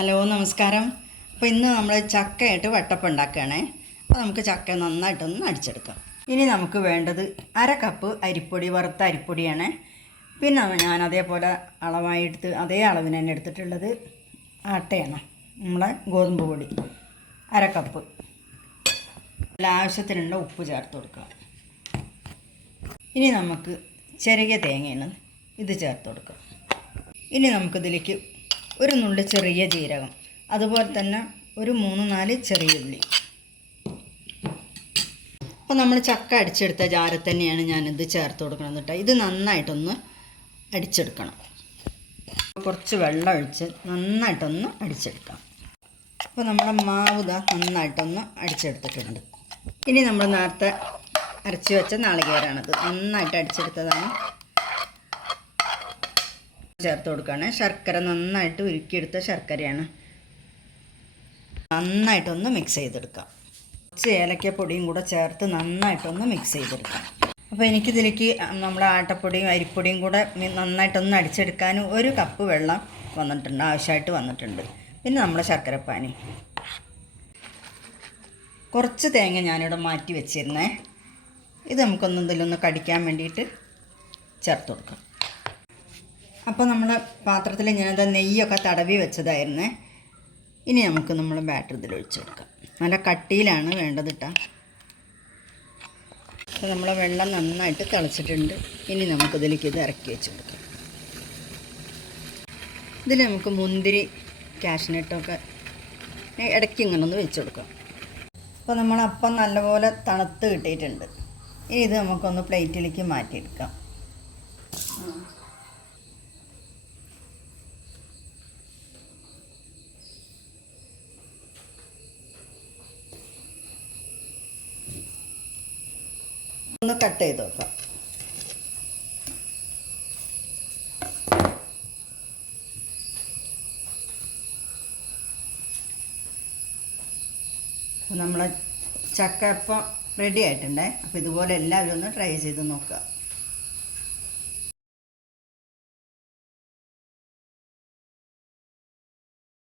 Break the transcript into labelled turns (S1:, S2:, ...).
S1: Hello നമസ്കാരം. അപ്പോൾ ഇന്ന് നമ്മൾ ചക്കയായിട്ട് വട്ടപ്പം ഉണ്ടാക്കുകയാണേ അപ്പോൾ നമുക്ക് ചക്ക നന്നായിട്ടൊന്ന് അടിച്ചെടുക്കാം. ഇനി നമുക്ക് വേണ്ടത് അര കപ്പ് അരിപ്പൊടി വറുത്ത അരിപ്പൊടിയാണ്. പിന്നെ ഞാൻ അതേപോലെ അളവായി എടുത്ത് അതേ അളവിന് തന്നെ എടുത്തിട്ടുള്ളത് ആട്ടയാണ്. നമ്മളെ ഗോതമ്പ് പൊടി അര കപ്പ്. ആവശ്യത്തിനുള്ള ഉപ്പ് ചേർത്ത് കൊടുക്കുക. ഇനി നമുക്ക് ചെറിയ തേങ്ങയാണ് ഇത് ചേർത്ത് കൊടുക്കുക. ഇനി നമുക്കിതിലേക്ക് ഒരു നുള്ളി ചെറിയ ജീരകം. അതുപോലെ തന്നെ ഒരു മൂന്ന് നാല് ചെറിയ ഉള്ളി. അപ്പോൾ നമ്മൾ ചക്ക അടിച്ചെടുത്ത ജാറിൽ തന്നെയാണ് ഞാനിത് ചേർത്ത് കൊടുക്കണം കേട്ടോ. ഇത് നന്നായിട്ടൊന്ന് അടിച്ചെടുക്കണം. കുറച്ച് വെള്ളം ഒഴിച്ച് നന്നായിട്ടൊന്ന് അടിച്ചെടുക്കാം അപ്പോൾ നമ്മുടെ മാവ് ഇതാ നന്നായിട്ടൊന്ന് അടിച്ചെടുത്തിട്ടുണ്ട്. ഇനി നമ്മൾ നേരത്തെ അരച്ച് വെച്ച നാളികേരാണത്. നന്നായിട്ട് അടിച്ചെടുത്തതാണ്. ചേർത്ത് കൊടുക്കുകയാണ്. ശർക്കര നന്നായിട്ട് ഉരുക്കിയെടുത്ത ശർക്കരയാണ്. നന്നായിട്ടൊന്ന് മിക്സ് ചെയ്തെടുക്കാം. കുറച്ച് ഏലക്കപ്പൊടിയും കൂടെ ചേർത്ത് നന്നായിട്ടൊന്ന് മിക്സ് ചെയ്തെടുക്കാം. അപ്പോൾ എനിക്കിതിലേക്ക് നമ്മുടെ ആട്ടപ്പൊടിയും അരിപ്പൊടിയും കൂടെ നന്നായിട്ടൊന്ന് അടിച്ചെടുക്കാൻ ഒരു കപ്പ് വെള്ളം വന്നിട്ടുണ്ട് ആവശ്യമായിട്ട് വന്നിട്ടുണ്ട്. പിന്നെ നമ്മുടെ ശർക്കരപ്പാനി. കുറച്ച് തേങ്ങ ഞാനിവിടെ മാറ്റി വെച്ചിരുന്നേ. ഇത് നമുക്കൊന്ന് ഇതിലൊന്ന് കടിക്കാൻ വേണ്ടിയിട്ട് ചേർത്ത് കൊടുക്കാം. അപ്പോൾ നമ്മൾ പാത്രത്തിൽ ഇങ്ങനത്തെ നെയ്യൊക്കെ തടവി വെച്ചതായിരുന്നേ. ഇനി നമുക്ക് നമ്മൾ ബാറ്റർ ഇതിൽ ഒഴിച്ച് കൊടുക്കാം. നല്ല കട്ടിയിലാണ് വേണ്ടത് കേട്ടോ അപ്പോൾ നമ്മൾ വെള്ളം നന്നായിട്ട് തിളച്ചിട്ടുണ്ട്. ഇനി നമുക്കിതിലേക്ക് ഇത് ഇറക്കി വെച്ച് കൊടുക്കാം. ഇതിൽ നമുക്ക് മുന്തിരി കാഷ്നട്ടൊക്കെ ഇടയ്ക്ക് ഇങ്ങനെ ഒന്ന് വെച്ച് കൊടുക്കാം. അപ്പോൾ നമ്മൾ അപ്പം നല്ലപോലെ തണുത്ത് കിട്ടിയിട്ടുണ്ട്. ഇനി ഇത് നമുക്കൊന്ന് പ്ലേറ്റിലേക്ക് മാറ്റിയെടുക്കാം. ഒന്ന് കട്ട് ചെയ്ത് നോക്കാം. നമ്മളെ ചക്ക ഇപ്പം റെഡി ആയിട്ടുണ്ടേ. അപ്പോൾ ഇതുപോലെ എല്ലാവരും ഒന്ന് ട്രൈ ചെയ്ത് നോക്കുക